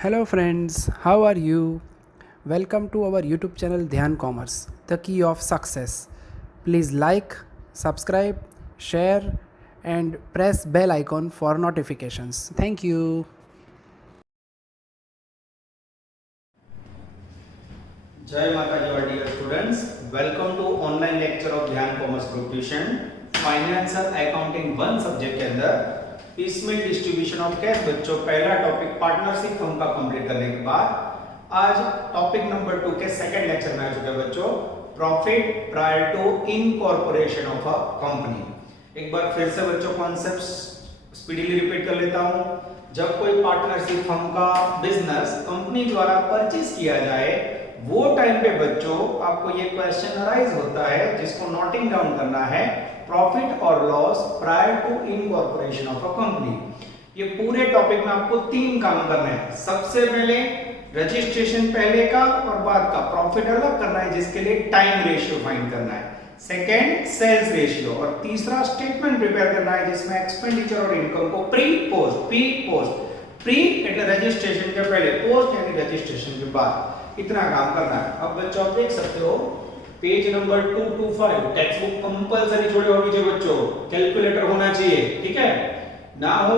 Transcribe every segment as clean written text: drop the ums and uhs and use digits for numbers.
Hello friends, how are you? Welcome to our YouTube channel Dhyan Commerce, the key of success. Please like, subscribe, share and press bell icon for notifications. Thank you. जय माता जी dear students, welcome to online lecture of Dhyan commerce group tuition financial accounting one subject के अंदर piecemeal distribution of cash. बच्चों पहला topic partnership firm का complete करने के बाद आज टॉपिक नंबर 2 के सेकंड लेक्चर में आ चुके हैं बच्चों, profit prior to incorporation of a company. एक बार फिर से बच्चों कॉन्सेप्ट्स स्पीडीली रिपीट कर लेता हूं। जब कोई पार्टनरशिप फर्म का बिजनेस कंपनी द्वारा परचेज किया जाए वो टाइम पे बच्चों आपको ये क्वेश्चन अराइज होता है जिसको नोटिंग डाउन करना है, प्रॉफिट और loss prior to incorporation of a company. ये पूरे टॉपिक में आपको 3 काम करने हैं। सबसे पहले रजिस्ट्रेशन पहले का और बाद का प्रॉफिट अलग करना है जिसके लिए टाइम रेशियो फाइंड करना है। सेकंड सेल्स रेशियो और तीसरा स्टेटमेंट प्रिपेयर करना है जिसमें एक्सपेंडिचर और इनकम को प्री એટલે रजिस्ट्रेशन के पहले, पोस्ट यानी रजिस्ट्रेशन के बाद, इतना काम करना है। अब बच्चों आप देख सकते हो page number 225 text book compulsory छोड़े होगी जो बच्चों, कैलकुलेटर होना चाहिए, ठीक है। ना हो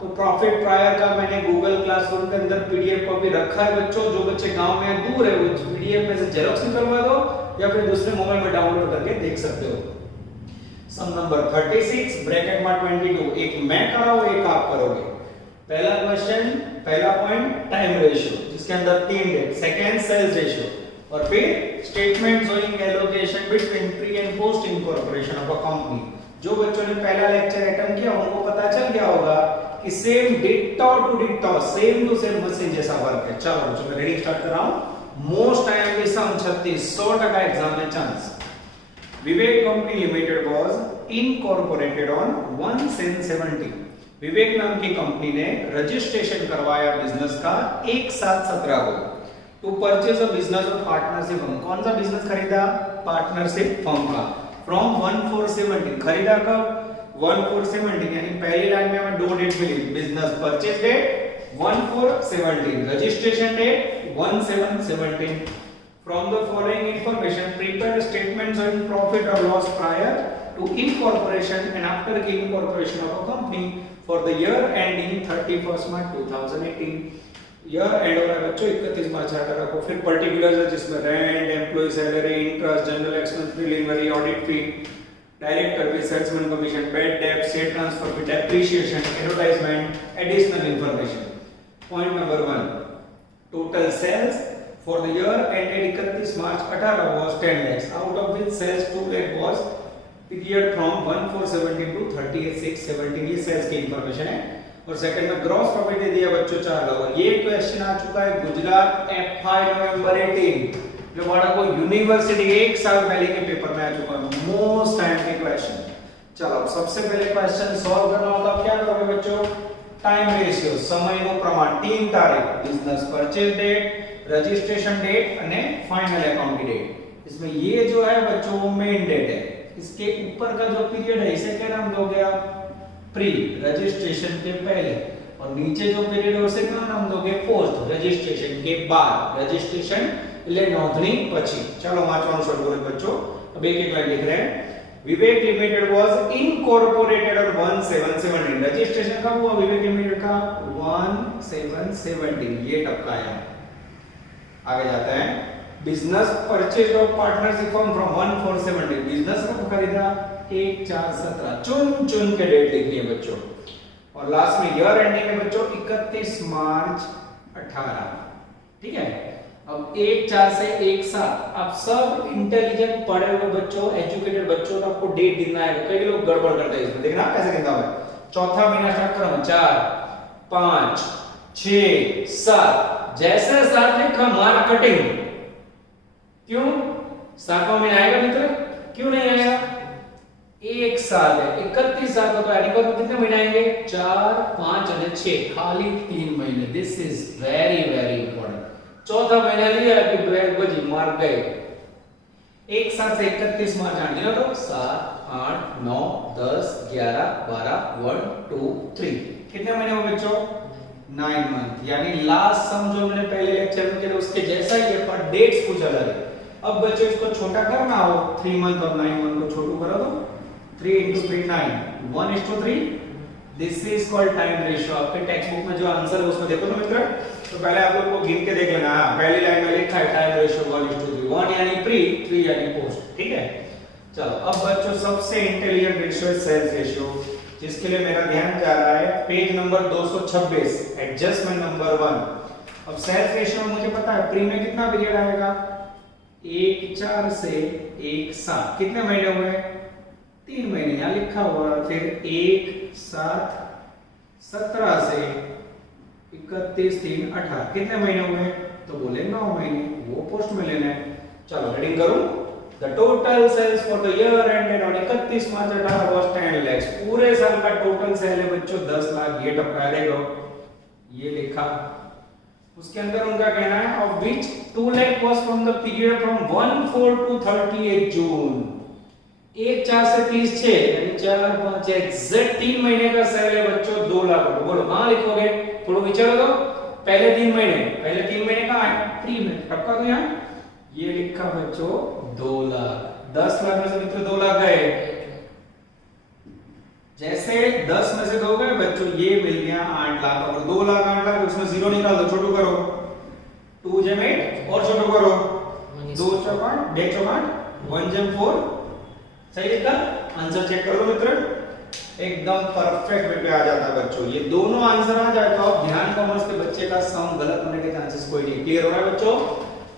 तो प्रॉफिट प्रायर का मैंने गूगल क्लासरूम के अंदर पीडीएफ कॉपी रखा है बच्चों। जो बच्चे गांव में दूर है वो पीडीएफ में से जेरॉक्स निकलवा दो या फिर दूसरे मोबाइल में डाउनलोड करके देख सकते हो। सम नंबर 36 ब्रैकेट में 22, एक मैं कर रहा हूं एक आप करोगे। पहला क्वेश्चन, पहला पॉइंट टाइम रेशियो जिसके अंदर 3 डेट, सेकंड सेल्स रेशियो और फिर statement showing allocation between pre and post incorporation of a company. जो बच्चों ने पहला लेक्चर अटेंड किया उनको पता चल गया होगा कि same ditto to ditto, same to same machine जैसा वर्क है। चलो बच्चों मैं रीडिंग स्टार्ट कर रहा हूं। मोस्ट टाइमली सम 36 100% एग्जाम में chance. Vivek company limited was incorporated on 1/7/17। Vivek नाम की कंपनी ने रजिस्ट्रेशन करवाया बिजनेस का 1/7/17 को to purchase a business of partnership firm. कौन सा बिजनेस खरीदा? पार्टनरशिप फर्म का। फ्रॉम 1/4/17 खरीदा कब? 1/4/17 यानी पहली लाइन में हमें 2 डेट मिली, business purchase date 1/4/17, registration date 1/7/17। From the following information prepare statements on profit और loss prior to incorporation and after incorporation of a company for the year ending 31st March 2018। Year and हो रहा है बच्चों 31 मार्च 2018 को। फिर particulars है जिसमें rent, employ salary, interest, general expense, preliminary audit fee, direct service, salesman commission, bad debt, share transfer fee, depreciation, advertisement, additional information. Point number 1, total sales for the year ended 31 March 2018 was 10 lakhs, out of which sales 2 lakh was period from 1/4/17 to 30/6/17। ये sales की information है। और second में gross profit दे दिया बच्चों 4 लाख। और ये question आ चुका है गुजरात एफआई नवंबर 18 जो बड़ा को यूनिवर्सिटी 1 साल पहले के पेपर में आ चुका है। मोस्ट टाइम के क्वेश्चन। चलो सबसे पहले क्वेश्चन सॉल्व करना होगा। क्या करोगे बच्चों? टाइम रेशियो, समय નું પ્રમાણ, 3 તારીખ, business purchase date, registration date અને फाइनल अकाउंट की डेट। इसमें ये जो है बच्चों वो मेन डेट है। इसके ऊपर का जो पीरियड है इसे क्या नाम दोगे आप? प्री, रजिस्ट्रेशन के पहले। और नीचे जो पीरियड है उसे क्या नाम दोगे? पोस्ट, रजिस्ट्रेशन के बाद। रजिस्ट्रेशन એટલે નોંધણી પછી। चलो वांचવાનું શરૂ કરો बच्चों। अब एक एक लाइन लिख रहे हैं। Vivek limited was incorporated on 1/7/17। Registration कब हुआ विवेक लिमिटेड का? 1/7/17। ये टपकाया। आगे जाता है business purchase of partnership firm from 1/4/17। Business कब खरीदा? 1/4/17। चुन के डेट लिखनी है बच्चों। और लास्ट में ईयर एंडिंग है बच्चों 31 मार्च 18। ठीक है। अब 1/4 से 1/7 आप सब इंटेलिजेंट पढ़े हुए बच्चों, एजुकेटेड बच्चों तो आपको डेट गिनना है। कई लोग गड़बड़ करते हैं इसमें। देखना कैसे गिनता हूं। चौथा महीना स्टार्ट कर रहा हूं 4 5 6 7। जैसे 7 लिखा मार्क कटिंग। क्यों? 7वां महीना आएगा मित्र? क्यों नहीं आएगा? 1 साल है, 31 साल का तो ऐड करो कितने महीने आएंगे? 4 5 और 6, खाली 3 महीने। This is very very important. चौथा महीना लिया कि ब्लैक बजी मार गए। 1 साल से 31 मार्च आने दिया तो 7 8 9 10 11 12 1 2 3 कितने महीने हुए बच्चों? 9 मंथ, यानी लास्ट सम जो मैंने पहले लेक्चर में किया उसके जैसा ही है पर डेट्स कुछ अलग है। अब बच्चों इसको छोटा करना हो 3 मंथ और 9 मंथ को छोटू करो तो 3 into 3 9 1:3। This is called time ratio. आपके टेक्स्ट बुक में जो आंसर है उसमें देखो तो मित्र, तो पहले आप लोग को गिन के देख लेना। पहली लाइन में लिखा है टाइम रेशियो 1:3, 1 यानी प्री, 3 यानी पोस्ट, ठीक है। चलो अब बच्चों सबसे इंटेलिजेंट रेशियो है सेल्फ रेशियो, जिसके लिए मेरा ध्यान जा रहा है पेज नंबर 226, एडजस्टमेंट नंबर 1। अब सेल्फ रेशियो में मुझे पता है प्री में कितना पीरियड आएगा, 1 4 से 1 7, कितने महीने हुए, 3 महीने यहां लिखा हुआ। फिर 1 7 17 से 31 3 18, कितने महीने हुए, तो बोले 9 महीने, वो पोस्ट में लेना है। चलो रीडिंग करूं। The total sales for the year ended on 31 March 18 was 10 lakhs। पूरे साल का टोटल सेल है बच्चों 10 लाख, ये टपका देगा, ये लिखा। उसके अंदर उनका कहना है of which 2 lakh was from the period from 1/4 to 30th जून। 1 4 से 30 6 यानी 4 5 एग्जैक्ट 3 महीने का सेल है बच्चों 2 लाख रुपए। बोलो कहां लिखोगे, थोड़ा विचारो तो। पहले 3 महीने कहां है, प्री में, टपका दो यहां, ये लिखा बच्चों 2 लाख। 10 लाख में से मित्र 2 लाख गए, जैसे 10 में से 2 गए बच्चों, ये मिल गया 8 लाख। और 2 लाख 8 लाख, उसमें जीरो निकाल दो, छोटू करो, 2 जम 8 और छोटू करो, 2 चौकाट 2 चौकाट 1 जम 4, सही लिखा। आंसर चेक कर लो मित्र, एकदम परफेक्ट वे पे आ जाता है बच्चों। ये दोनों आंसर आ जाए तो आप ध्यान कॉमर्स के बच्चे का सम गलत होने के चांसेस कोई नहीं। क्लियर हो रहा है बच्चों।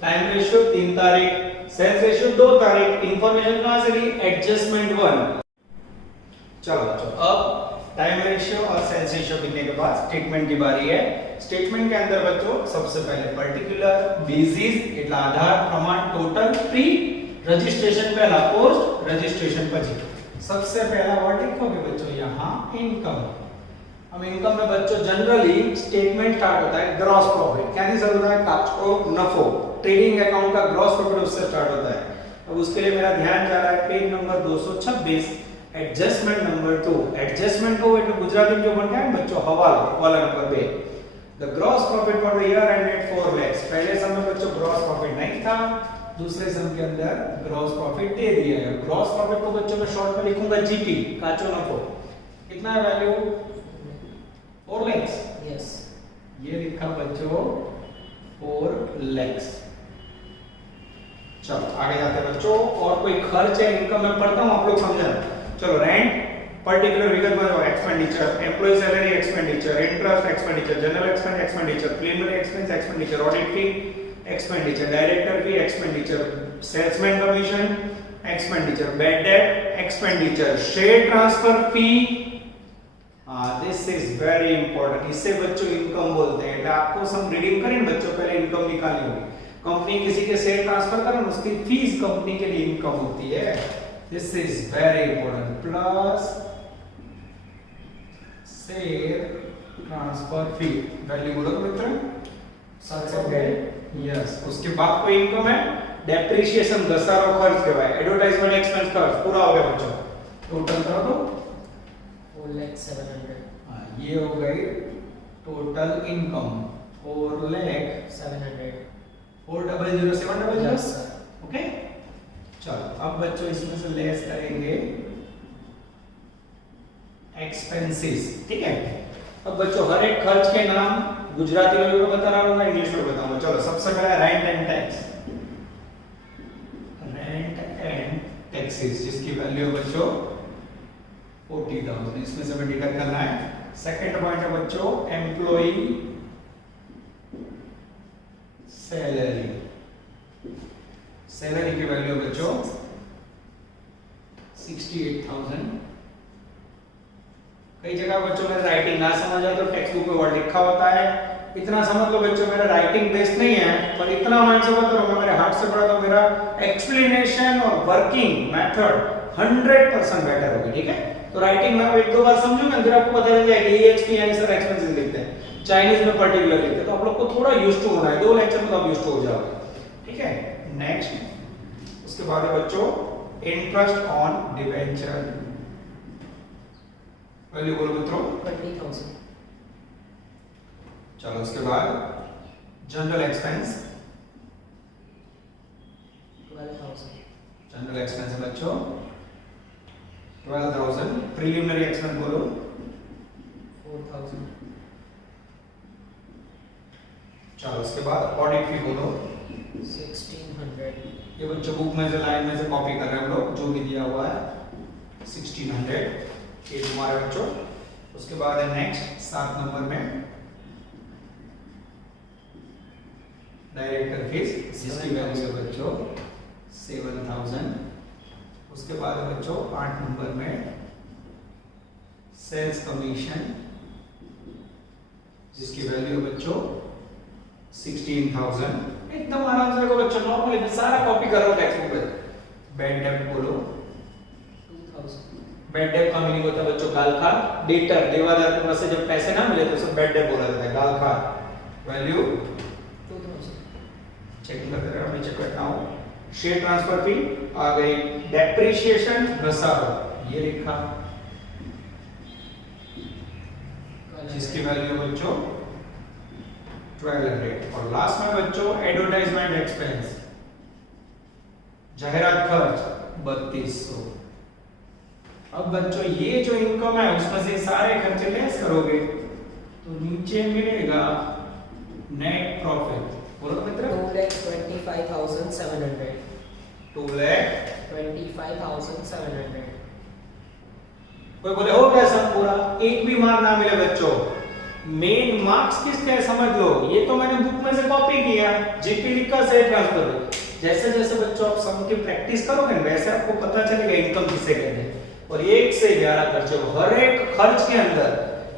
टाइम रेशियो 3 तारीख, सेल्स रेशियो 2 तारीख, इंफॉर्मेशन कहां से ली, एडजस्टमेंट 1। चलो बच्चों अब टाइम रेशियो और सेल्स रेशियो लिखने के बाद स्टेटमेंट की बारी है। स्टेटमेंट के अंदर बच्चों सबसे पहले पर्टिकुलर, बेसिस એટલે आधार, प्रमाण, टोटल, प्री, रजिस्ट्रेशन पहला, पोस्ट, रजिस्ट्रेशन પછી। सबसे पहला वर्ड लिखोगे बच्चों यहां इनकम। अब इनकम में बच्चों जनरली स्टेटमेंट स्टार्ट होता है ग्रॉस प्रॉफिट, क्या नहीं सर होता है, काचो नफो, ट्रेडिंग अकाउंट का ग्रॉस प्रॉफिट उससे स्टार्ट होता है। अब उसके लिए मेरा ध्यान जा रहा है page number 226, adjustment number 2। Adjustment को એટલે ગુજરાતી में जो बन गया है बच्चों हवाला, वाला number 2। The gross profit for the year ended 4 lakhs। पहले सम में बच्चों ग्रॉस प्रॉफिट नहीं था, दूसरे सम के अंदर ग्रॉस प्रॉफिट दे दिया है। ग्रॉस प्रॉफिट को बच्चों मैं शॉर्ट में लिखूंगा जीपी, काचो नफो। कितना है वैल्यू, 4 lakhs। यस, ये लिखा बच्चों 4 lakhs। चलो आगे जाते हैं बच्चों। और कोई खर्च है इनकम में पढ़ता हूं, आप लोग समझना। चलो रेंट, पर्टिकुलर विगत में expenditure, employ salary expenditure, interest expenditure, general expense expenditure, preliminary expense expenditure, audit fee expenditure, director fee expenditure, salesman commission expenditure, bad debt expenditure, share transfer fee. This is very important, इससे बच्चों income बोलते हैं। आपको some reading करें बच्चों, पहले income निकालनी होगी। कंपनी किसी के शेयर ट्रांसफर करें, उसकी फीस कंपनी के लिए इनकम होती है। This is very important, plus share transfer fee, value बोलो मित्र 700 है। यस, उसके बाद कोई इनकम है, डेप्रिसिएशन घसारो खर्च कहवाय, एडवर्टाइजमेंट एक्सपेंस खर्च, पूरा हो गया बच्चों। टोटल करो तो 4,700,000। हां, ये हो गई total income 4,700,000। 400 700 yes sir. Okay. चलो अब बच्चों इसमें से लेस करेंगे एक्सपेंसेस, ठीक है। अब बच्चों हर एक खर्च के नाम गुजराती में भी बता रहा हूं, इंग्लिश में बताऊंगा। चलो सबसे पहला rent and tax, rent and taxes, जिसकी वैल्यू है बच्चों 40,000, इसमें से हमें डिडक्ट करना है। सेकंड पॉइंट है बच्चों एम्प्लॉई सैलरी, सैलरी की वैल्यू बच्चों 68,000। कई जगह बच्चों में राइटिंग ना समझ आए तो टेक्स्ट बुक में वर्ड लिखा होता है। इतना समझ लो बच्चों, मेरा राइटिंग बेस्ड नहीं है, पर इतना माइंड से मत करो, मेरे हार्ट से पढ़ा तो मेरा एक्सप्लेनेशन और वर्किंग मेथड 100% बेटर होगी, ठीक है। तो राइटिंग में एक दो बार समझोगे फिर आपको पता चल जाएगा ये एक्सपी यानी सर एक्सपेंसेस लिखते हैं, चाइनीज में पर्टिकुलर लिखते हैं। तो आप लोग को थोड़ा यूज्ड टू होना है, 2 लेक्चर में तो आप यूज्ड हो जाओगे, ठीक है। नेक्स्ट उसके बाद है बच्चों इंटरेस्ट ऑन डिबेंचर, वैल्यू बोलो मित्रों 20,000। चलो उसके बाद जनरल एक्सपेंस 12,000. जनरल एक्सपेंस है बच्चों 12,000. प्रीलिमिनरी एक्सपेंस बोलो 4,000. चलो उसके बाद ऑडिट फी बोलो 1,600. ये बच्चों बुक में से लाइन में से कॉपी कर रहे हैं हम लोग जो भी दिया हुआ है 1600 ये तुम्हारे बच्चों. उसके बाद है नेक्स्ट 7 नंबर में डायरेक्टर फीस जिसकी वैल्यू है बच्चों 7,000. उसके बाद है बच्चों 8 नंबर में सेल्स कमीशन जिसकी वैल्यू है बच्चों 16,000. एकदम आराम से देखो बच्चों नॉर्मली मैं सारा कॉपी कर रहा हूं टेक्स्ट बुक पे. बैड डेब्ट बोलो 2,000. बैड डेब्ट का मीनिंग होता है बच्चों गालखार. डेटर देवादार के पास से जब पैसे ना मिले तो उसे बैड डेब्ट बोला जाता है गालखार. वैल्यू 2,000. चेकिंग करते रहो मैं चेक करता हूं. शेयर ट्रांसफर फी आ गई. डेप्रिसिएशन घसारो ये लिखा जिसकी वैल्यू है बच्चों 1200. और लास्ट में बच्चों एडवर्टाइजमेंट एक्सपेंस जाहिरात खर्च 3200. अब बच्चों ये जो इनकम है उसमें से सारे खर्चे लेस करोगे तो नीचे मिलेगा नेट प्रॉफिट. बोलो मित्र 2,25,700. 2,25,700. 25,700. कोई बोले हो गया सब पूरा एक भी मार्क ना मिले बच्चों. मेन मार्क्स किसके है समझ लो. ये तो मैंने बुक में से कॉपी किया जीपी लिखा से ट्रांसफर. जैसे जैसे बच्चों आप सम की प्रैक्टिस करोगे वैसे आपको पता चलेगा इनकम किसे कहते हैं. और 1 से 11 खर्चे हर एक खर्च के अंदर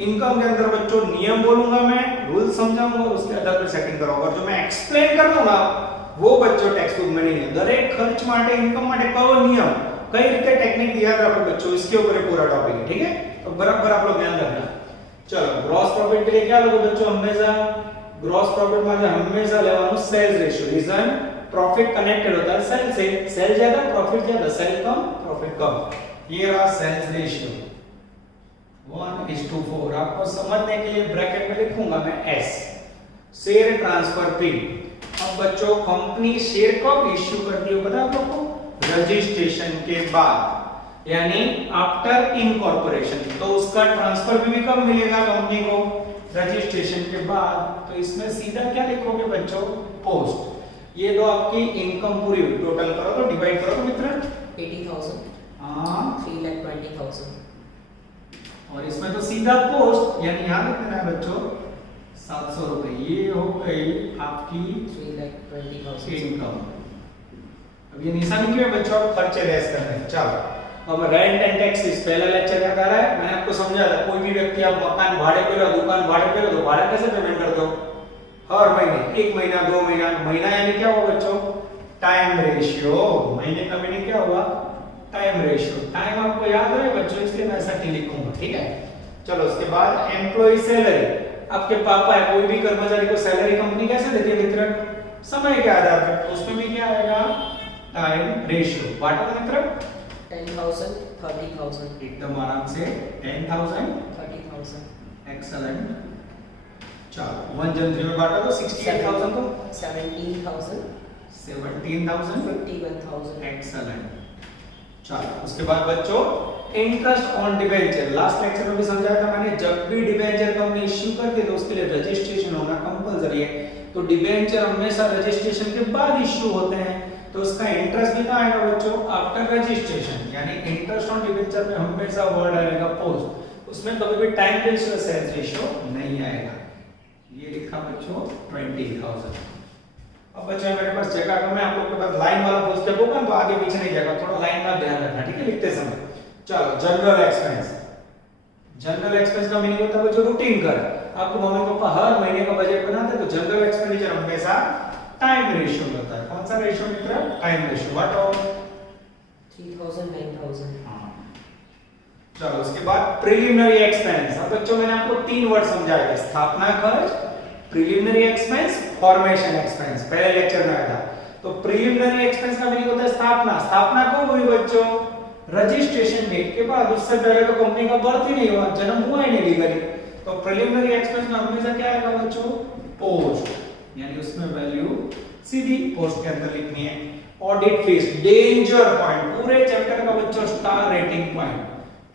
इनकम के अंदर बच्चों नियम बोलूंगा मैं रूल समझाऊंगा और उसके आधार पर सेटिंग करूंगा. और जो मैं एक्सप्लेन कर दूंगा वो बच्चों टेक्स्ट बुक में नहीं है. दरेक खर्च માટે इनकम માટે કયો નિયમ કઈ રીતે ટેકનિક યાદ રાખો બચ્ચો इसके ऊपर पूरा टॉपिक है. ठीक है तो बराबर आप लोग ध्यान रखना. चलो ग्रॉस प्रॉफिट के लिए क्या लोगे बच्चों हमेशा ग्रॉस प्रॉफिट में हमेशा लेવાનું sales ratio. Reason profit connected होता है सेल से. सेल ज्यादा प्रॉफिट ज्यादा सेल कम प्रॉफिट कम. ये रहा सेल्स रेशियो 1:4. आपको समझने के लिए ब्रैकेट में लिखूंगा मैं S. शेयर ट्रांसफर फी. अब बच्चों कंपनी शेयर कब इश्यू करती है पता है आप लोग को रजिस्ट्रेशन के बाद यानी आफ्टर इनकॉर्पोरेशन. तो उसका ट्रांसफर भी कब मिलेगा कंपनी को रजिस्ट्रेशन के बाद. तो इसमें सीधा क्या लिखोगे बच्चों पोस्ट. ये दो आपकी इनकम पूरी हुई. टोटल करो तो डिवाइड करो तो मित्र 80,000. हां 3,20,000. और इसमें तो सीधा पोस्ट यानी यहां लिख देना है बच्चों 700 रुपए. ये हो गई आपकी 3,20,000. इनकम. अब ये निशानी क्यों है बच्चों खर्चे लेस करने. चलो अब रेंट एंड टैक्सेस पहला लेक्चर याद आ रहा है. मैंने आपको समझाया था कोई भी व्यक्ति आप मकान भाड़े पे लो दुकान भाड़े पे लो तो भाड़ा कैसे पेमेंट कर दो हर महीने. 1 महीना 2 महीना. महीना यानी क्या हुआ बच्चों टाइम रेशियो. महीने का मीनिंग क्या हुआ टाइम रेशियो. टाइम आपको याद है बच्चों इसलिए मैं ऐसा नहीं लिखूंगा. ठीक है चलो उसके बाद एम्प्लॉय सैलरी. आपके पापा है कोई भी कर्मचारी को सैलरी कंपनी कैसे देती है मित्र समय के आधार पर. उसमें भी क्या आएगा टाइम रेशियो. बांटा तो मित्र 10,000. 30,000. एकदम आराम से 10,000. 30,000. एक्सीलेंट. चलो 1 जन 3 में बांटा तो 68,000 को 17,000. 17,000. 51,000. एक्सीलेंट. चलो उसके बाद बच्चों interest on debenture. Last lecture में भी समझाया था मैंने जब भी डिबेंचर कंपनी इश्यू करती है तो उसके लिए रजिस्ट्रेशन होना कंपलसरी है. तो डिबेंचर हमेशा रजिस्ट्रेशन के बाद इश्यू होते हैं. तो उसका इंटरेस्ट भी कहां आएगा बच्चों आफ्टर रजिस्ट्रेशन. यानी इंटरेस्ट ऑन डिबेंचर में हमेशा वर्ड आएगा पोस्ट. उसमें कभी भी टाइम रेशियो सेल्स रेशियो नहीं आएगा. ये लिखा बच्चों 20,000. अब बच्चों मेरे पास जगह कम है. आप लोग के पास लाइन वाला पोस्ट होगा तो आगे पीछे नहीं जाएगा. थोड़ा लाइन का ध्यान रखना. ठीक है लिखते समय. चलो जनरल एक्सपेंस. जनरल एक्सपेंस का मीनिंग होता है बच्चों रूटीन कर. आपको मम्मी पापा हर महीने का बजट बनाते हैं तो जनरल एक्सपेंडिचर हमेशा टाइम रेशियो में होता है. कौन सा ratio Mitra time ratio. What of 3,000. 9,000. चलो उसके बाद प्रिलिमिनरी एक्सपेंस. अब बच्चों मैंने आपको 3 वर्ड समझाए थे स्थापना खर्च प्रिलिमिनरी एक्सपेंस फॉर्मेशन एक्सपेंस. पहले लेक्चर में आया था. तो प्रिलिमिनरी एक्सपेंस का मीनिंग होता है स्थापना. स्थापना कब हुई बच्चों रजिस्ट्रेशन डेट के बाद. उससे पहले तो कंपनी का बर्थ ही नहीं हुआ जन्म हुआ ही नहीं लीगली. तो प्रिलिमिनरी एक्सपेंस में हमेशा क्या आएगा बच्चों, पोस्ट, यानी उसमें वैल्यू सीधी पोस्ट के अंदर लिखनी है। ऑडिट फीस डेंजर पॉइंट, पूरे चैप्टर का बच्चों स्टार रेटिंग पॉइंट।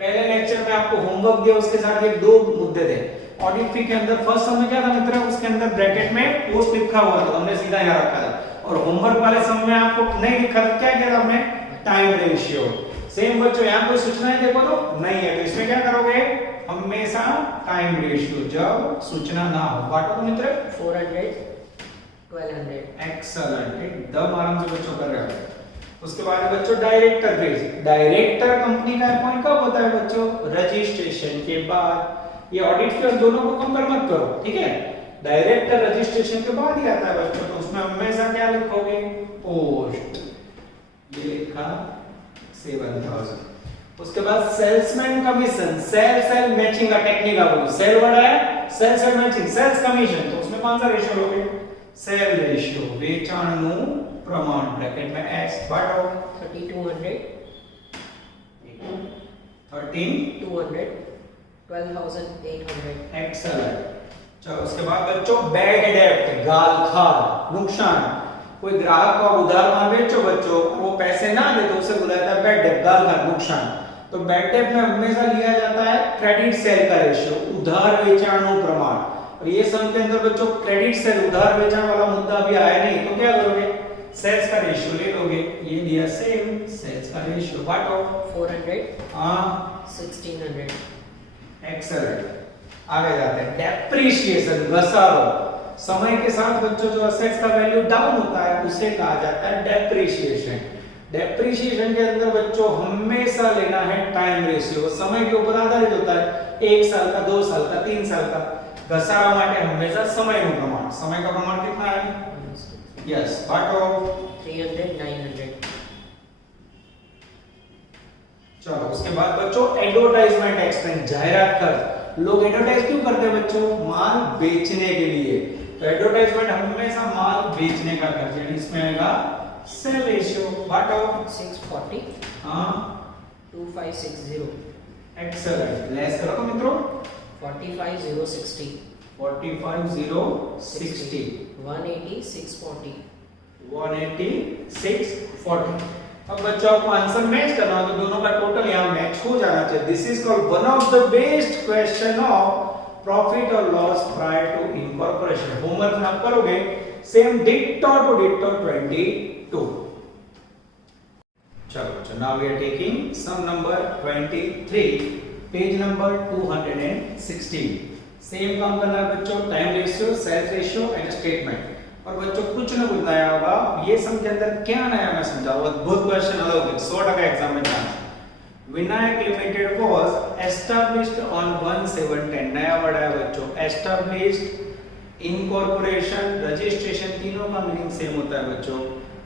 पहले लेक्चर में आपको होमवर्क दिया, उसके साथ एक दो मुद्दे थे। ऑडिट फी के अंदर फर्स्ट सम में क्या था मित्र, उसके अंदर ब्रैकेट में पोस्ट लिखा हुआ था, हमने सीधा यहां रखा था। और होमवर्क वाले सम में आपको नहीं लिखा था, क्या किया था हमने, टाइम रेशियो। सेम बच्चों यहां कोई सूचनाएं देखो तो नहीं है, तो इसमें क्या करोगे, हमेशा टाइम रेशियो जब सूचना ना हो। बांटो तो मित्र 400 1200। एक्सीलेंट, एकदम आराम से बच्चों कर रहे हो। उसके बाद बच्चों डायरेक्टर फीस। डायरेक्टर कंपनी का अपॉइंट कब होता है बच्चों, रजिस्ट्रेशन के बाद। ये ऑडिट फीस दोनों को कंपेयर मत करो, ठीक है। डायरेक्टर रजिस्ट्रेशन के बाद ही आता है बच्चों, तो उसमें हमेशा क्या लिखोगे, पोस्ट। ये लिखा 7000। उसके बाद सेल्समैन कमीशन, सेल मैचिंग का टेक्निक है वो, सेल वर्ड है, sales and matching, sales commission, तो उसमें कौन सा रेशियो लोगे, सेल रेशियो, વેચાણનું પ્રમાણ બ્રેકેટ में s बांटो 3200 13 12,800। एक्सीलेंट। चलो उसके बाद बच्चों बैड डेब्ट, गाल खाल, नुकसान। कोई ग्राहक को आप उधार मांग बेचो बच्चों, वो पैसे ना दे तो उसे बुलाता है बैड डेब्ट, गाल खाल, नुकसान। तो बैड डेब्ट में हमेशा लिया जाता है क्रेडिट सेल का रेशियो, उधार वेचाणનું प्रमाण। और ये सम के अंदर बच्चों क्रेडिट सेल, उधार वेचाण वाला मुद्दा भी आया नहीं, तो क्या करोगे, सेल्स का रेशियो ले लोगे। ये दिया सेम, सेल्स का रेशियो बांटो 400 हां 1600। एक्सीलेंट। आगे जाते हैं डेप्रिसिएशन, घसारो। समय के साथ बच्चों जो असेट्स का वैल्यू डाउन होता है उसे कहा जाता है डेप्रिसिएशन। डेप्रिसिएशन के अंदर बच्चों हमेशा लेना है टाइम रेशियो, समय के ऊपर आधारित होता है, 1 साल का, 2 साल का, 3 साल का। घसारा માટે હંમેશા સમયનું પ્રમાણ, समय का प्रमाण कितना है, यस बांटो 300 900। चलो उसके बाद बच्चों एडवर्टाइजमेंट एक्सपेंस, जाहिरात खर्च। लोग एडवर्टाइज क्यों करते हैं बच्चों, माल बेचने के लिए। तो एडवर्टाइजमेंट हमेशा माल बेचने का खर्च, यानी इसमें आएगा सेल रेशियो बांटो 640 हां 2560। एक्सीलेंट। लेस करो तो मित्रों 45060 45060 180 640। 180 640। अब बच्चों आपको आंसर मैच करना है, तो दोनों का टोटल यहां मैच हो जाना चाहिए। This is called one of the best question of profit और loss prior to incorporation. Homework में आप करोगे सेम डिट्टो टू डिट्टो 22। चलो बच्चों, now we are taking sum number 23, page number 216। Same काम करना है बच्चों, time ratio, sales ratio and statement. और बच्चों कुछ ना कुछ नया होगा, ये सम के अंदर क्या नया मैं समझाऊंगा, अद्भुत क्वेश्चन अलग 100% एग्जाम में chance. Vinayak limited was established on 1710। नया वर्ड है बच्चों, एस्टैब्लिश्ड, इनकॉर्पोरेशन, रजिस्ट्रेशन, तीनों का मीनिंग सेम होता है बच्चों।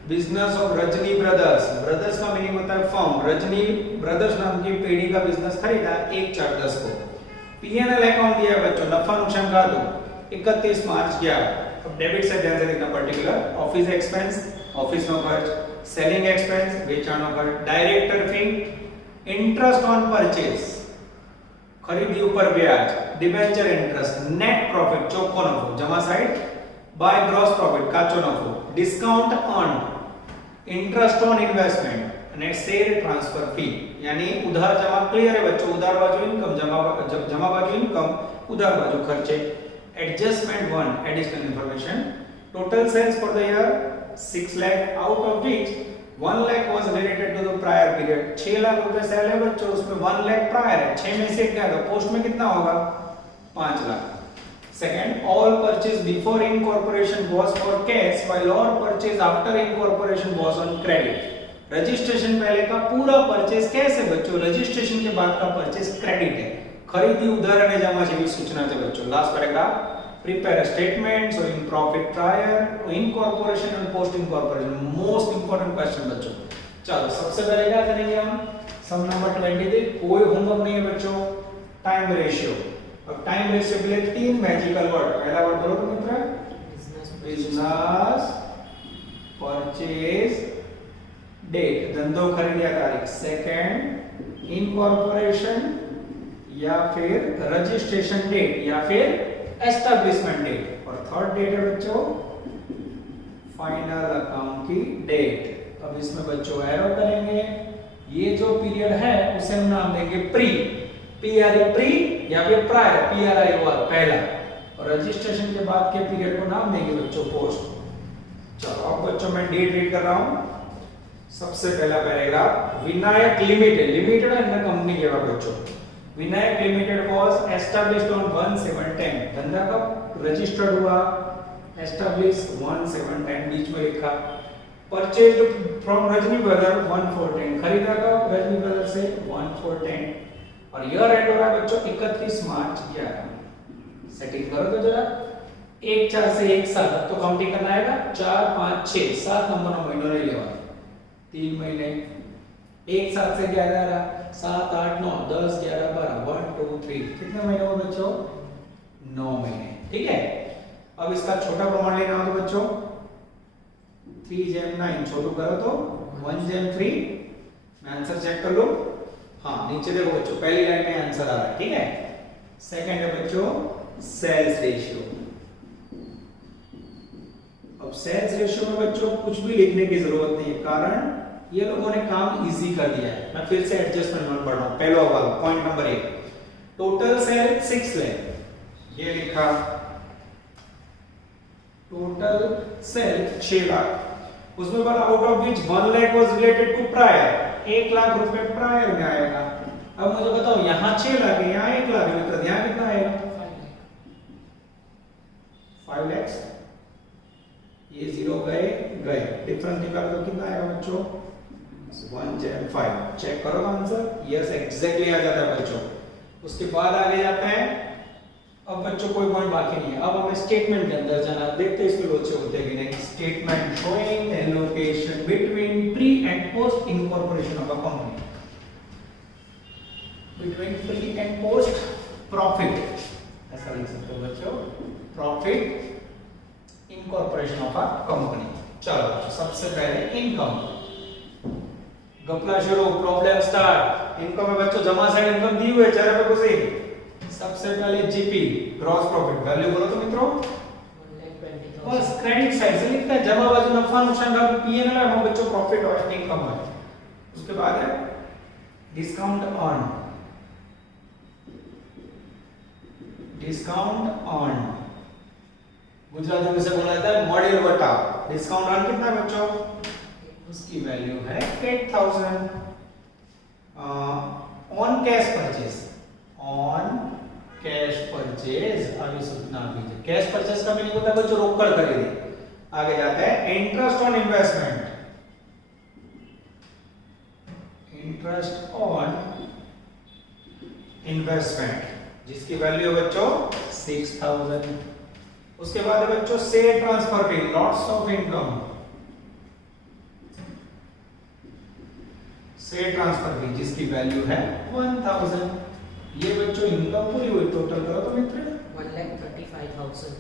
Business of Rajni brothers, brothers का मीनिंग होता है फर्म, रजनी ब्रदर्स नाम की पेढ़ी का बिजनेस खरीदा 1/4/10 को। पीएनएल अकाउंट दिया है बच्चों, नफा नुकसान का दो 31 मार्च गया। अब डेबिट से ध्यान से देखना पर्टिकुलर, ऑफिस एक्सपेंस, ऑफिस नो खर्च, सेलिंग एक्सपेंस, वेचाणનો खर्च, director fee, interest on purchase, खरीदी ऊपर ब्याज, डिबेंचर इंटरेस्ट, नेट प्रॉफिट ચોખ્ખો નફો, જમા સાઈડ बाय ग्रॉस प्रॉफिट काचो नफो, discount on, interest on investment અને શેર ટ્રાન્સફર ફી, यानी उधार जमा क्लियर है बच्चों, उधार बाजू इनकम, जमा बाजू इनकम, उधार बाजू खर्चे। Adjustment 1 additional information, total sales for the year 6 lakh, out of which 1 lakh was related to the prior period. 6 lakh रुपए सेल है बच्चों, उसमें 1 लाख प्रायर है, 6 में से क्या होगा, पोस्ट में कितना होगा 5 lakh. Second, all purchase before incorporation was for cash, while all purchase after incorporation was on credit. Registration पहले का पूरा परचेज कैश है बच्चों, रजिस्ट्रेशन के बाद का परचेज क्रेडिट है। खरीदी उधार અને જમા જેવી સૂચના છે બચ્ચો। Last paragraph, prepare a statement showing profit prior to incorporation and post incorporation, most important question बच्चों। चलो सबसे पहले क्या करेंगे हम, सम नंबर 23, कोई होमवर्क नहीं है बच्चों, टाइम रेशियो। अब टाइम रेशियो के लिए 3 मैजिकल वर्ड, पहला वर्ड बोलो तो मित्र, बिजनेस, परचेज, डेट, धंधो खरीदिया तारीख। सेकंड, इनकॉर्पोरेशन, या फिर रजिस्ट्रेशन डेट या फिर एस्टैब्लिशमेंट डेट, और थर्ड डेट है बच्चों फाइनल अकाउंट की डेट। अब इसमें बच्चों एरो करेंगे, ये जो पीरियड है उसे हम नाम देंगे प्री, प्री या फिर प्रायर, पहला, और रजिस्ट्रेशन के बाद के पीरियड को नाम देंगे बच्चों पोस्ट। चलो अब बच्चों मैं डेट रीड कर रहा हूं। सबसे पहला पैराग्राफ, विनायक लिमिटेड है ना कंपनी के बाद बच्चों। Vinayak limited was established on 1/7/10। धंधा कब रजिस्टर्ड हुआ? एस्टैब्लिश 1/7/10 बीच में लिखा। परचेज्ड फ्रॉम रजनी ब्रदर 1/4/10, खरीदा कब? रजनी ब्रदर से 1/4/10। और ईयर एंड हो रहा है बच्चों 31 मार्च 11। सेटिंग करो तो जरा 1 4 से 1 7, अब तो काउंटिंग करना आएगा 4 5 6 7 नंबर ऑफ महीनों ले लेवा 3 महीने। 1 7 से 11 7 8 9 10 11 12 1 2 3, कितने महीने हुए बच्चों? 9 महीने। ठीक है, अब इसका छोटा प्रमाण लेना हो तो बच्चों 3 जेम 9 छोटू करो तो 1 जेम 3। मैं आंसर चेक कर लो। हाँ नीचे देखो बच्चों पहली लाइन में आंसर आ रहा है। ठीक है, सेकंड है बच्चों सेल्स रेशियो। अब सेल्स रेशियो में बच्चों कुछ भी लिखने की जरूरत नहीं है, कारण ये लोगों ने काम इजी कर दिया है। मैं फिर से एडजस्टमेंट में पढ़ रहा हूं। पहला वाला point number 1, total sale 6 lakh, ये लिखा टोटल सेल 6 लाख। उसमें बोला out of which 1 lakh was related to prior, 1 lakh रुपए प्रायर में आएगा। अब मुझे बताओ यहाँ 6 लाख है, यहाँ 1 लाख है, तो यहाँ कितना आएगा? 5 लाख। ये 0 गए, डिफरेंस निकाल दो, कितना आएगा बच्चों? 1/5। चेक करो आंसर, यस एग्जैक्टली आ जाता है बच्चों। उसके बाद आगे जाते हैं। अब बच्चों कोई पॉइंट बाकी नहीं है, अब हमें स्टेटमेंट के अंदर जाना। देखते हैं इसमें लोचे होते हैं कि नहीं। Statement showing allocation between pre and post incorporation of a company, between pre and post profit, ऐसा लिख सकते हो बच्चों, profit incorporation of a company. चलो बच्चों सबसे पहले इनकम, गपला शुरू, प्रॉब्लम स्टार्ट। इनकम है बच्चों, जमा साइड इनकम दी हुई है, चेहरे पे खुशी। सबसे पहले जीपी ग्रॉस प्रॉफिट वैल्यू बोलो तो मित्रों 1,20,000। बस क्रेडिट साइड से लिखता है, जमा बाजू नफा नुकसान का पीएनएल है, वो बच्चों प्रॉफिट और इनकम है। उसके बाद है discount on, discount on Gujarati में से बोला जाता है मॉड्यूल बटा। डिस्काउंट ऑन कितना है बच्चों? उसकी वैल्यू है 8,000। On cash purchase, on cash purchase आगे सूचना कीजिए। कैश परचेज का मीनिंग होता है बच्चों रोकड़ खरीदी। आगे जाता है interest on investment, interest on investment जिसकी वैल्यू है बच्चों 6,000। उसके बाद है बच्चों share transfer fee, lots of income, share transfer फी जिसकी वैल्यू है 1,000। ये बच्चों इनकम पूरी हुई, टोटल करो तो मित्र 1,35,000।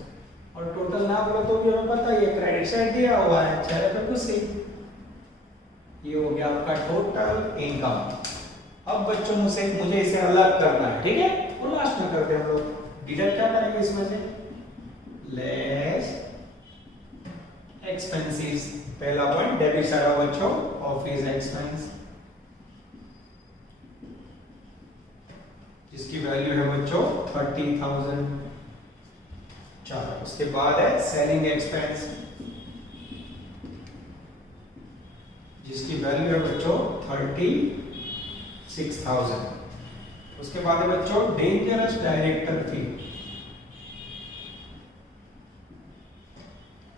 और टोटल ना बोलो तो भी हमें पता है क्रेडिट साइड दिया हुआ है, चेहरे पे खुशी। ये हो गया आपका टोटल इनकम। अब बच्चों मुझे इसे अलग करना है, ठीक है? और लास्ट में करते हैं हम लोग डिडक्ट क्या करेंगे इसमें से, लेस एक्सपेंसेस। पहला पॉइंट डेबिट साइड है बच्चों, ऑफिस एक्सपेंस जिसकी वैल्यू है बच्चों 30,000। चलो उसके बाद है सेलिंग एक्सपेंस जिसकी वैल्यू है बच्चों 36,000। उसके बाद है बच्चों डेंजरस डायरेक्टर फी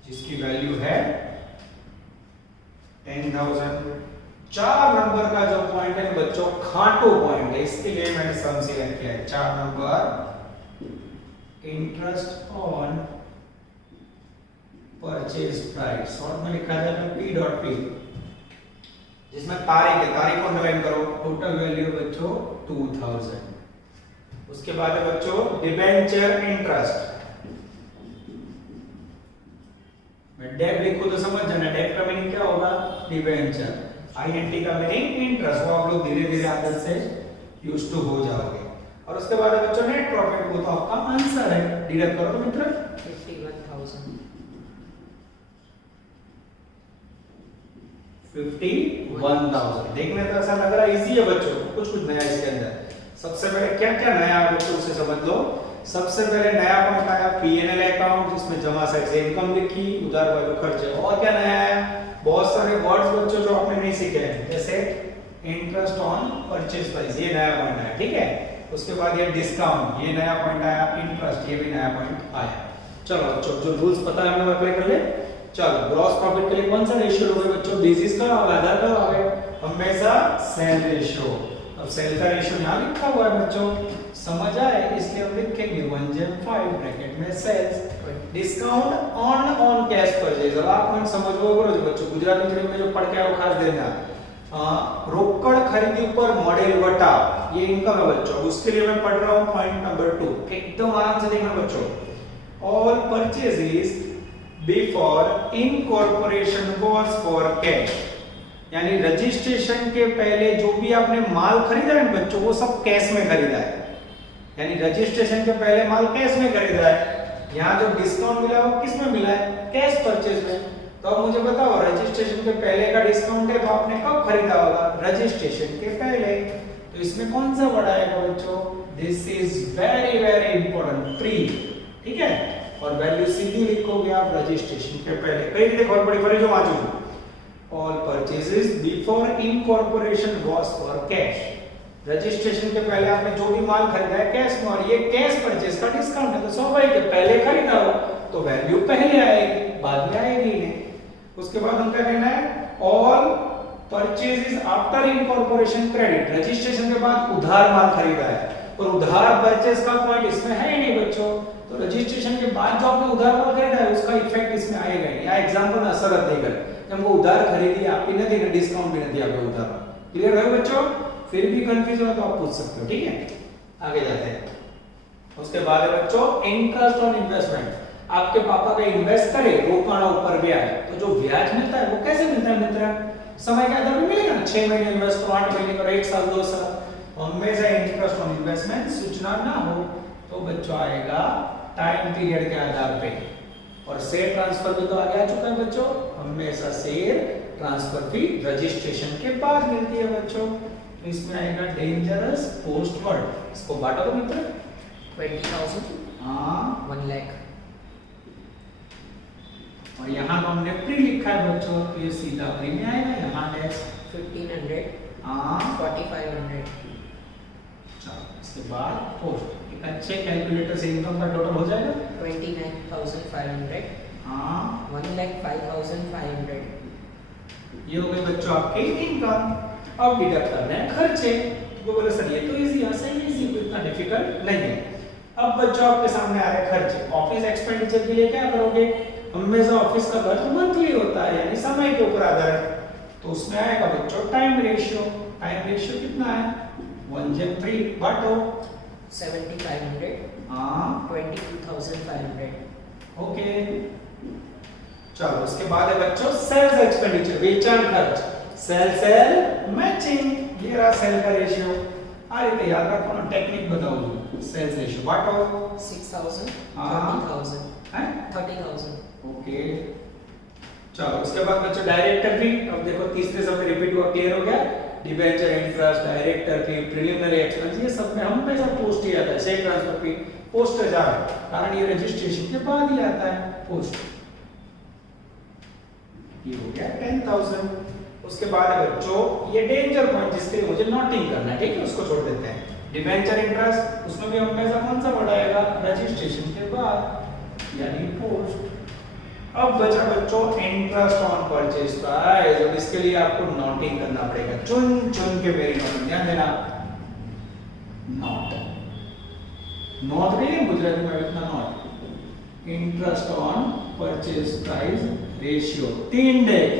जिसकी वैल्यू है 10,000। 4 नंबर का जो पॉइंट है बच्चों खाटू पॉइंट है, इसके लिए मैंने सम सिलेक्ट किया है। 4 number interest on purchase price, short में लिखा जाता है P.P, जिसमें तारीख है, तारीख को अंडरलाइन करो। टोटल वैल्यू बच्चों 2,000। उसके बाद है बच्चों डिबेंचर इंटरेस्ट, मैं डेब लिखूं तो समझ जाना, डेब का मीनिंग क्या होगा, डिबेंचर। INT का मीनिंग इंटरेस्ट, वो आप लोग धीरे धीरे आदत से यूज्ड टू हो जाओगे। और उसके बाद है बच्चों नेट प्रॉफिट, वो तो आपका आंसर है, डिडक्ट करो तो मित्र 51,000 51,000। देखने तो ऐसा लग रहा है इजी है बच्चों, कुछ कुछ नया इसके अंदर। सबसे पहले क्या क्या नया है बच्चों उसे समझ लो। सबसे पहले नया पॉइंट आया P&L अकाउंट, जिसमें जमा साइड से इनकम लिखी, उधार वाले खर्चे। और क्या नया है, बहुत सारे वर्ड्स बच्चों जो आपने नहीं सीखे हैं, जैसे इंटरेस्ट ऑन परचेज प्राइस, ये नया पॉइंट आया, ठीक है। उसके बाद ये डिस्काउंट, ये नया पॉइंट आया। इंटरेस्ट, ये भी नया पॉइंट आया। चलो बच्चों जो रूल्स पता है हमें अप्लाई कर ले। चलो ग्रॉस प्रॉफिट के लिए कौन सा रेशियो लोगे बच्चों, बेसिस का और आधार का लोगे, हमेशा सेल रेशियो। अब सेल का रेशियो यहां लिखा हुआ है बच्चों, समझ आए, इसलिए हम लिखेंगे 1/5 ब्रैकेट में sales. Discount on cash purchase. अब आप पॉइंट समझ लो बच्चों, गुजराती मीडियम में जो पढ़ के आओ खास देना, रोकड़ खरीदी पर मॉडल वटा, ये इनकम है बच्चों। उसके लिए मैं पढ़ रहा हूं पॉइंट नंबर 2, एकदम आराम से देखना बच्चों। All purchases before incorporation was for cash, यानी रजिस्ट्रेशन के पहले जो भी आपने माल खरीदा है बच्चों, वो सब कैश में खरीदा है, यानी रजिस्ट्रेशन के पहले माल कैश में खरीदा है। यहाँ जो डिस्काउंट मिला वो किस में मिला है, कैश परचेज में। तो अब मुझे बताओ रजिस्ट्रेशन के पहले का डिस्काउंट है तो आपने कब खरीदा होगा, रजिस्ट्रेशन के पहले। तो इसमें कौन सा वर्ड आएगा बच्चों, this is very very important, pre, ठीक है। और वैल्यू सीधी लिखोगे आप रजिस्ट्रेशन के पहले। कई देखो और बड़ी बड़ी जो वाचो, all purchases before incorporation was for cash, registration के पहले आपने जो भी माल खरीदा है कैश में, और ये कैश परचेज का डिस्काउंट है, तो स्वाभाविक है पहले खरीदा हो तो वैल्यू पहले आएगी, बाद में आएगी नहीं। उसके बाद उनका कहना है all purchases after incorporation credit, registration के बाद उधार माल खरीदा है, और उधार परचेज का पॉइंट इसमें है ही नहीं बच्चों। तो रजिस्ट्रेशन के बाद जो आपने उधार माल खरीदा है उसका इफेक्ट इसमें आएगा नहीं। या एग्जांपल में असर देकर हमको उधार खरीदी, आपकी नहीं दी, डिस्काउंट भी नहीं दिया आपको उधार। क्लियर है बच्चों, फिर भी कंफ्यूज हो तो आप पूछ सकते हो, ठीक है। आगे जाते हैं। उसके बाद है बच्चों इंटरेस्ट ऑन इन्वेस्टमेंट, आपके पापा का इन्वेस्ट करे रोकाना ऊपर ब्याज, तो जो ब्याज मिलता है वो कैसे मिलता है मित्र, समय के आधार पर मिलेगा ना, 6 महीने इन्वेस्ट करो, 8 महीने करो, 1 साल 2 साल। हमेशा इंटरेस्ट ऑन इन्वेस्टमेंट सूचना ना हो तो बच्चों आएगा टाइम पीरियड के आधार पे। और शेयर ट्रांसफर भी तो आगे आ चुका है बच्चों, हमेशा शेयर ट्रांसफर फी रजिस्ट्रेशन के बाद मिलती है बच्चों। तो इसमें आएगा डेंजरस पोस्टवर्ड, इसको बांटो तो मित्र 20,000 हां 1 लाख, और यहाँ तो हमने प्री लिखा है बच्चों, तो ये सीधा प्री में आएगा, यहाँ डैश 1500 हां 4500। चलो इसके बाद पोस्ट, एक अच्छे कैलकुलेटर से इनकम का टोटल हो जाएगा 29,500 हां 1,05,500। ये हो गए बच्चों आपके इनकम। अब डिडक्ट करना है खर्चे। तो बोले सर ये तो इजी है, सही इजी, इतना डिफिकल्ट नहीं है। अब बच्चों आपके सामने आ रहे खर्चे। ऑफिस एक्सपेंडिचर के लिए क्या करोगे, हमेशा ऑफिस का खर्च मंथली होता है, यानी समय के ऊपर आधारित। तो उसमें आएगा बच्चों टाइम रेशियो। टाइम रेशियो कितना है 1/3 बांटो 7,500 हां 22,500। ओके। चलो उसके बाद है बच्चों सेल्स एक्सपेंडिचर, वेचाण खर्च, सेल मैचिंग, ये रहा सेल का रेशियो। आगे तो याद रखो ना, टेक्निक बताओ, सेल्स रेशियो बांटो 6,000 हाँ। 30,000 हैं 30,000। ओके। चलो उसके बाद बच्चों डायरेक्टर फी। अब देखो तीसरे शब्द रिपीट हुआ, क्लियर हो गया, डिबेंचर इंटरेस्ट, डायरेक्टर फी, प्रिलिमिनरी एक्सपेंस, ये सब में हमेशा पोस्ट ही आता है। शेयर ट्रांसफर फी पोस्ट जा है, कारण ये रजिस्ट्रेशन के बाद ही आता है पोस्ट। ये हो गया 10,000। उसके बाद है बच्चों ये डेंजर पॉइंट, जिसके लिए मुझे नोटिंग करना है, ठीक है, उसको छोड़ देते हैं। डिबेंचर इंटरेस्ट, उसमें भी हमेशा कौन सा वर्ड आएगा, रजिस्ट्रेशन के बाद, यानी पोस्ट। अब बचा बच्चों इंटरेस्ट ऑन परचेज प्राइस। अब इसके लिए आपको नोटिंग करना पड़ेगा, चुन चुन के मेरी नोटिंग, ध्यान देना। नोट नहीं है गुजराती में इतना note. Interest on purchase price ratio 3 date.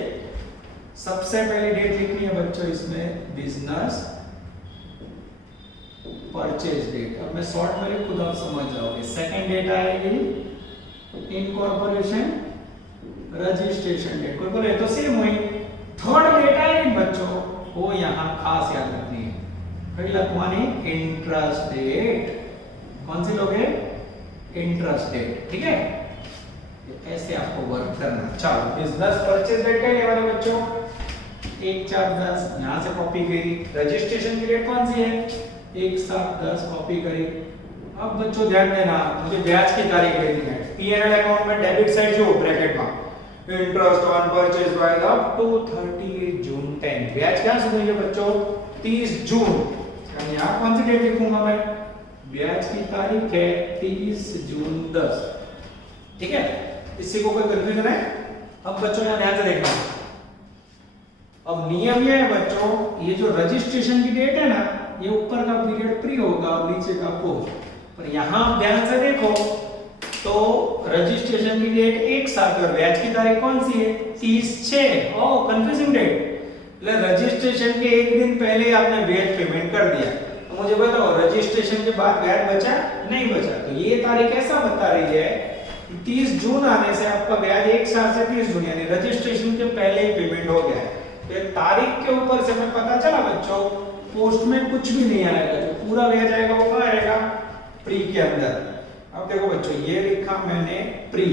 सबसे पहली डेट लिखनी है बच्चों इसमें बिजनेस परचेज डेट। अब मैं शॉर्ट में लिख, खुद आप समझ जाओगे। सेकंड डेट आएगी इनकॉर्पोरेशन रजिस्ट्रेशन डेट, कोई बोले तो सेम हुई। थर्ड डेट आएगी बच्चों, वो यहाँ खास याद रखनी है, कई लखवानी इंटरेस्ट डेट, कौन सी लोगे? इंटरेस्ट डेट, ठीक है। ऐसे आपको वर्क करना। चलो बिजनेस परचेज डेट क्या है वाले बच्चों? 1/4/10 यहां से कॉपी करी। रजिस्ट्रेशन की डेट कौन सी है? 1/7/10 कॉपी करी। अब बच्चों ध्यान देना, मुझे ब्याज की तारीख लेनी है। पीएनएल अकाउंट में डेबिट साइड जो ब्रैकेट में interest on purchase price up to 30 June 10। ब्याज क्या सुन रही है बच्चों? 30 जून। यानी यहां कौन सी डेट लिखूंगा मैं? ब्याज की तारीख है 30 जून 10, ठीक है। इससे को कोई कंफ्यूजन है? अब बच्चों यहां ध्यान से देखना। अब नियम ये है बच्चों, ये जो रजिस्ट्रेशन की डेट है ना, ये ऊपर का पीरियड प्री होगा और नीचे का पोस्ट। पर यहां ध्यान से देखो तो रजिस्ट्रेशन की डेट एक साथ और ब्याज की तारीख कौन सी है? 30/6। ओह कंफ्यूजिंग डेट। रजिस्ट्रेशन के एक दिन पहले आपने ब्याज पेमेंट कर दिया, तो मुझे बताओ रजिस्ट्रेशन के बाद ब्याज बचा नहीं बचा? तो ये तारीख ऐसा बता रही है 30 जून आने से आपका ब्याज एक साथ से 30 जून यानी रजिस्ट्रेशन के पहले ही पेमेंट हो गया है। तो तारीख के ऊपर से हमें पता चला बच्चों पोस्ट में कुछ भी नहीं आएगा, जो पूरा ब्याज आएगा वो कहां आएगा? प्री के अंदर। अब देखो बच्चों ये लिखा मैंने प्री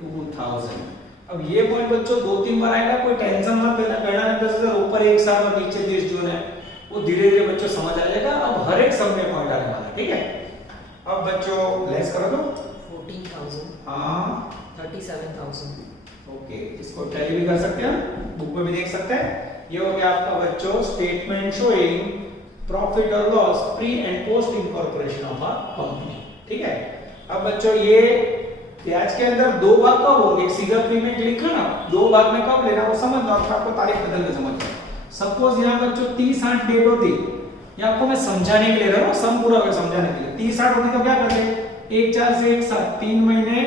2000। अब ये पॉइंट बच्चों 2-3 बार आएगा, कोई टेंशन मत लेना। गणना में 10,000 ऊपर एक साल और नीचे 30 जून है, वो धीरे धीरे बच्चों समझ आ जाएगा। अब हर एक सब में पॉइंट आने वाला है, ठीक है। अब बच्चों लेस करो तो 14,000, हाँ 37,000, ओके। इसको टैली भी कर सकते हैं, बुक में भी देख सकते हैं। ये हो गया आपका बच्चों स्टेटमेंट शोइंग प्रॉफिट और loss pre and post incorporation of a company, ठीक है। अब बच्चों ये ब्याज के अंदर दो भाग कब होंगे? सीधा पेमेंट लिखा ना, दो भाग में कब लेना वो समझना, और आपको तारीख बदल के समझना। सपोज यहां बच्चों 30/8 डेट होती, ये आपको मैं समझाने के लिए दे रहा हूं, सम पूरा कर समझाने के लिए। 30/8 होती तो क्या करते? 1/4 से 1/7 3 महीने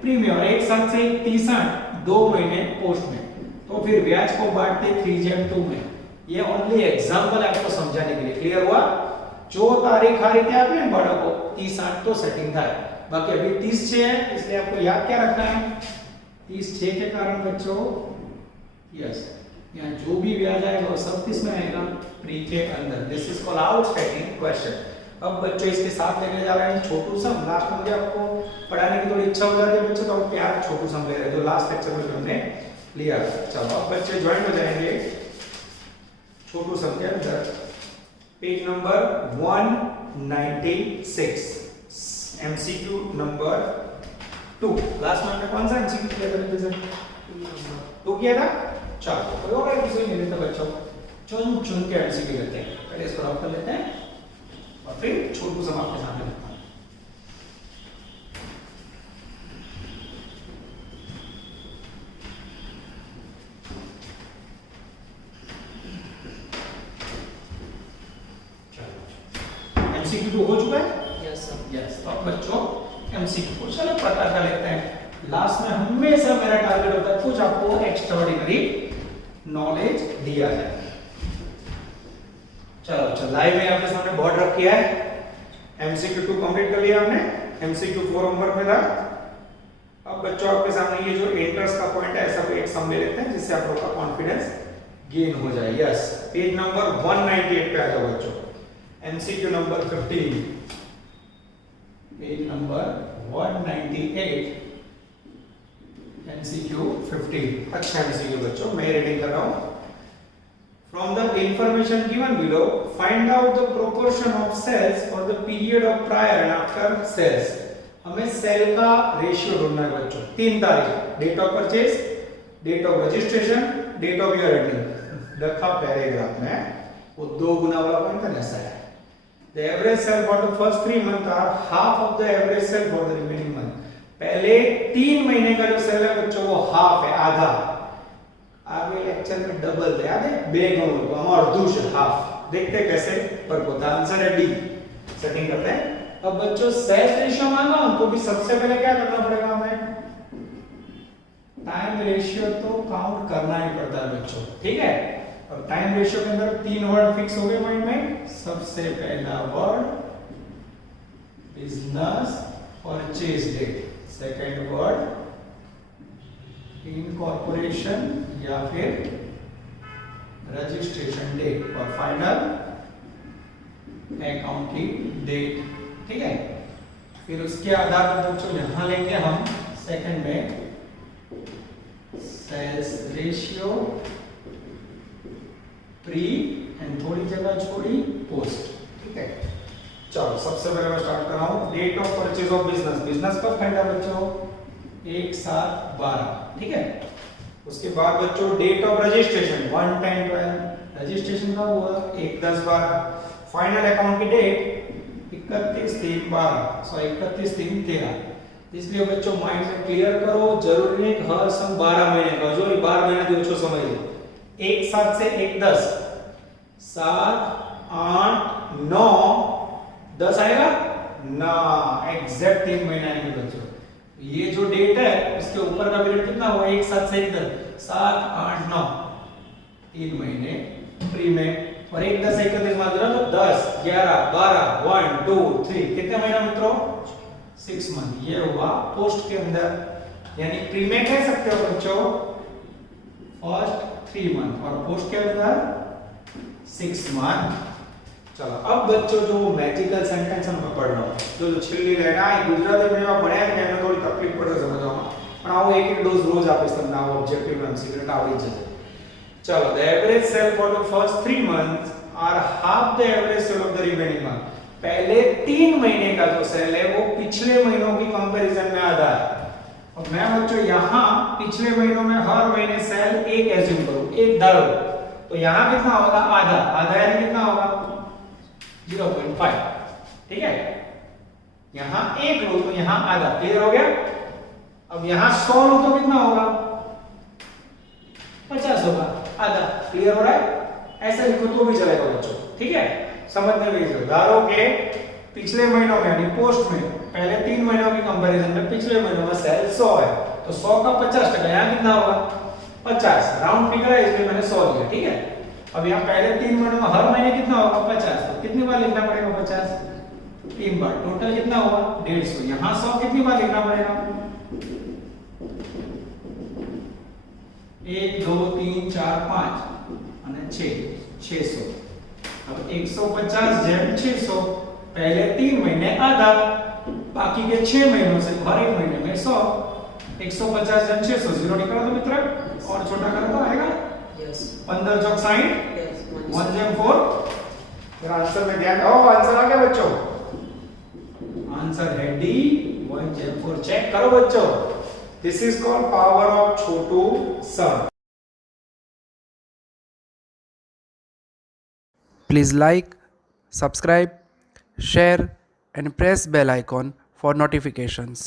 प्री में और 1/7 से 30/8 2 महीने पोस्ट में। तो फिर ब्याज को बांटते 3/2 में। ये ओनली एग्जांपल आपको समझाने के लिए। क्लियर हुआ? जो तारीख आ रही थी आपने बड़ा को 30/8 तो सेटिंग था, बाकी अभी 30/6 है, इसलिए आपको याद क्या रखना है? 30/6 के कारण बच्चों यस यहाँ जो भी ब्याज आएगा वो सब किस में आएगा? प्री के अंदर। This is called outstanding question. अब बच्चों इसके साथ लेने जा रहे हैं छोटू सम। लास्ट में मुझे आपको पढ़ाने की थोड़ी इच्छा हो जाती है बच्चों, तो हम प्यार छोटू सम ले रहे हैं जो लास्ट लेक्चर में हमने लिया। चलो अब बच्चे ज्वाइन हो जाएंगे छोटू सम के अंदर। Page number 196, MCQ number 2। Last में हमने कौन सा एमसीक्यू किया था रिवीजन? 2 किया था। चलो कोई और एमसीक्यू नहीं लेते बच्चों, चुन चुन के एमसीक्यू लेते हैं। पहले इसको रफ कर लेते हैं और फिर छोटू सम आपके सामने रखता हूं। एमसीक्यू 2 हो चुका है? yes sir, yes. तो अब बच्चों एमसीक्यू को चलो पता कर लेते हैं। लास्ट में हमेशा मेरा टारगेट होता है कुछ आपको एक्स्ट्राऑर्डिनरी नॉलेज दिया जाए। चलो चलो लाइव में आपके सामने बोर्ड रख किया है। एमसीक्यू 2 कंप्लीट कर लिया हमने, एमसीक्यू 4 होमवर्क में था। अब बच्चों आपके सामने ये जो इंटरेस्ट का पॉइंट है ऐसा कोई एक सम ले लेते हैं जिससे आप लोगों का कॉन्फिडेंस गेन हो जाए। यस पेज नंबर 198 पे आ जाओ बच्चों। MCQ number 15, page number 198, MCQ 15। अच्छा एमसीक्यू बच्चों मैं रीडिंग कर रहा हूं। From the information given below, find out the proportion of cells for the period of prior and after sales. हमें सेल का रेशियो ढूंढना है बच्चों। 3 तारीख, date of purchase, date of registration, date of year ending. रखा paragraph में वो 2 गुना वाला पॉइंट ऐसा है। The average sale for the first 3 months are half of the average sale for the remaining month. पहले 3 महीने का जो सेल है बच्चों वो हाफ है, आधा। आगे लेक्चर में डबल याद है, बेगुण को हम और दूसरा हाफ। देखते कैसे पर को आंसर है डी। सेटिंग करते हैं। अब बच्चों सेल्स रेशियो मांगा हमको भी सबसे पहले क्या करना पड़ेगा हमें? टाइम रेशियो तो काउंट करना ही पड़ता है बच्चों, ठीक है। और टाइम रेशियो के अंदर 3 वर्ड फिक्स हो गए माइंड में। सबसे पहला word business purchase date, second word incorporation या फिर रजिस्ट्रेशन डेट, और फाइनल अकाउंट की डेट, ठीक है। फिर उसके आधार पर बच्चों यहां लेंगे हम सेकंड में सेल्स रेशियो, प्री एंड थोड़ी जगह छोड़ी पोस्ट, ठीक है। चलो सबसे पहले मैं स्टार्ट कर रहा हूं date of purchase of business. Business कब खरीदा बच्चों? 1/7/12, ठीक है। उसके बाद बच्चों डेट ऑफ रजिस्ट्रेशन 1/10/12, रजिस्ट्रेशन कब हुआ? 1/10/12। फाइनल अकाउंट की डेट 31/3/12, सो 31/3/13। इसलिए बच्चों माइंड में क्लियर करो, जरूरी नहीं हर सम 12 महीने का, जो 12 महीना दियो छो समझ लो। 1/7 से 1/10, 7 8 9 10 आएगा ना, एग्जैक्ट 3 महीना आएंगे बच्चों। ये जो डेट है इसके ऊपर का पीरियड कितना हुआ? 1/7 से 1/10, 7 8 9, 3 महीने प्री में। और 1/10 से 31 मान लो तो 10 11 12 1 2 3 कितने महीना मित्रों? 6 मंथ। ये हुआ पोस्ट के अंदर, यानी प्री में कह सकते हो बच्चों फर्स्ट 3 मंथ और पोस्ट के अंदर 6 मंथ। चलो अब बच्चों जो मैजिकल सेंटेंस हम पढ़ रहा हूं, जो छिल्ली रहना है गुजराती मीडियम में भण्या કે એમને થોડી તકલીફ પડે સમજવામાં, પણ આવો એક એક ડોઝ રોજ આપીશ તમને, આવો ઓબ્જેક્ટિવ એમ સિક્રેટ આવડી જશે। चलो the average sale for the first 3 months are half the average sale of the remaining month। पहले 3 महीने का जो सेल है वो पिछले महीनों की कंपैरिजन में आधा है। और मैं बच्चों यहां पिछले महीनों में हर महीने सेल एक एज्यूम करूं, एक धरो, तो यहां कितना होगा? आधा। आधा यानी कितना होगा? 0.5, ठीक है। यहां 1 लो तो यहां आधा, क्लियर हो गया। अब यहां 100 लो तो कितना होगा? 50 होगा, आधा, क्लियर हो रहा है। ऐसा लिखो तो भी चलेगा बच्चों, ठीक है। समझने में इजी। धारो के पिछले महीनों में यानी पोस्ट में पहले 3 महीनों की कंपैरिजन में पिछले महीनों में सेल 100 है, तो 100 का 50%, यहां कितना होगा? 50। राउंड फिगर है इसलिए मैंने 100 लिया, ठीक है। अब यहां पहले 3 महीनों में हर महीने कितना होगा? 50। तो कितनी बार लिखना पड़ेगा 50? 3 बार। टोटल कितना हुआ? 150। यहां 100 कितनी बार लिखना पड़ेगा? 1 2 3 4 5 અને 600। अब 150 જેમ 600, पहले 3 महीने आधा, बाकी के 6 महीनों से हर एक महीने में 100। 150 જેમ 600, जीरो निकालो तो मित्र, और छोटा करो तो आएगा Yes. 15 चौक 60, Yes. 1 જેમ 4। फिर आंसर में ध्यान दो, आंसर आ गया बच्चों, आंसर है डी 1 जेम 4। चेक करो बच्चों, this is called power of Chhotu sum. Please like, subscribe, share and press bell icon for notifications.